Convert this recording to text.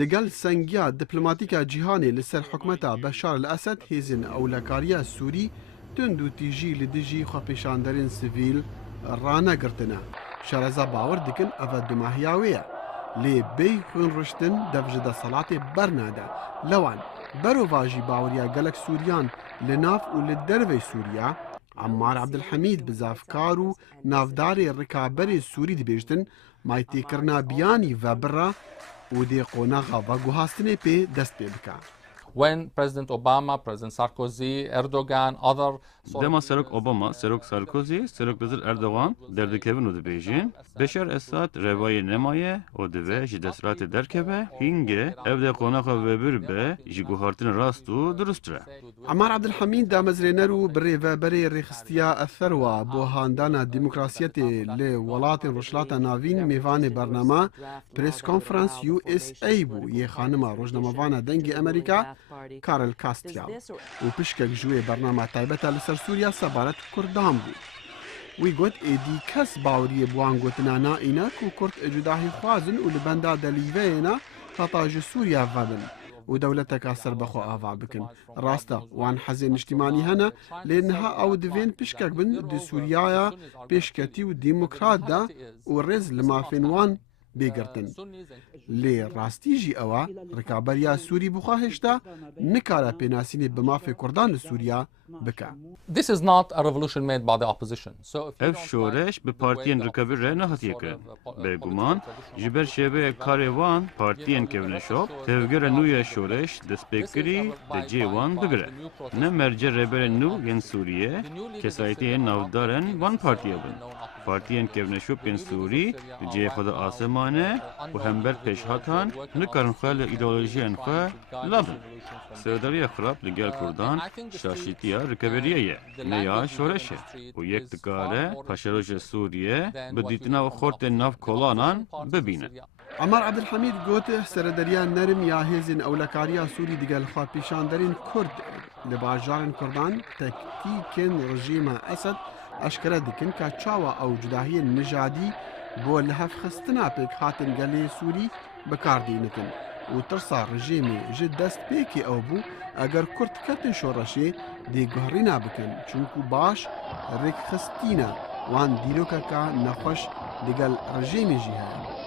دگل سنگیا دیپلماتیکا جیهانی لسر حکومتا بشار الاسد هیزن اولکاریا سوری تند و تیجی لدیجی خواپیشاندرین سیویل رانا گرتنا شارزا باور دکن اوه دماهیاویه لی بی خون رشتن دفجد صلات برنادا لوان برو واجی باوریا گلک سوریان لناف و لدروی سوریا عمار عبدالحمید بزافکار و نافداری رکابری سوری دبیجتن مایتی کرنا بیانی و برا و دی قوناغا و گوهاستنی پی دست پی بکا. When President Obama, President Sarkozy, Erdogan, other دما سرک اوباما، سرک سارکوزی، سرک بزر اردوغان دردکevin و دبیجین بشار اساد روای نمایه و دوه جدسرات درکبه هینگه evde قوناغا و بر به جگوهارتن راست و درستره. عمار عبدالحمید دامزرینرو بری و بری ریخستیا الثروه بو هاندانا دیموکراسیتی لی ولات رشلاتا ناوین میوان برنامه پریس کانفرنس USA بو یه خانما روزنامه‌وان دنگی امریکا کارل کاستیال و پشکک جوی برنامه تایبتا لسر سوریا سبارت کردان بو. وی گوت ایدی کس باوری بوان گوتنا نا اینا کو کرد اجداهی خوازن و لبندا دلیوینا تطاج سوریا وابن و دولتك سر بخو آوا بكن راستا وان حزين اجتماعي هنا لأنها أو دفين بشكك بن دي سوريا بشكتي وديمقراط دا ورز لما فين بيقرتن لي راستيجي أوا ركابريا سوري بخواهشتا نكارا بيناسيني بما في كردان لسوريا بكا. This is not a revolution made by the opposition. So اف شورش به پارتین رکابی ره نهاتیه کرد. به گمان جبر شبه کاروان پارتین کونشوب تفگر نوی شورش دستپیکری دجی وان بگره. نه مرجع ربر نو ین سوریه کسایتی نافدارن وان پارتیه بن. پارتین کونشوب ین سوری دجی خود آسمانه و همبر پیشهاتان نکارن خال ایدئولوژی انخوا لابن. سرداری خراب لگل کردان شاشیتیا رکابریه نیا شورشه و یک دکاره پاشروش سوریه به دیتنا و خورت ناف کلانان ببینه. عمار عبدالحمید گوته سردریان نرم یا هیزن اولکاریا سوری دیگل خواه پیشاندرین کرد لباجارن کردان تکتیکن رژیم اسد اشکره دکن که چاوا او جداهی نژادی بو لحف خستنا پیک هاتن گلی سوری بکاردینکن و ترسا رژیمی جد دست پیکی او بو اگر کرد کتن شورشی دی گهرینا بکن چونکو باش ریک خستینا وان دیروکا که نخوش دیگل رژیمی جی هایم.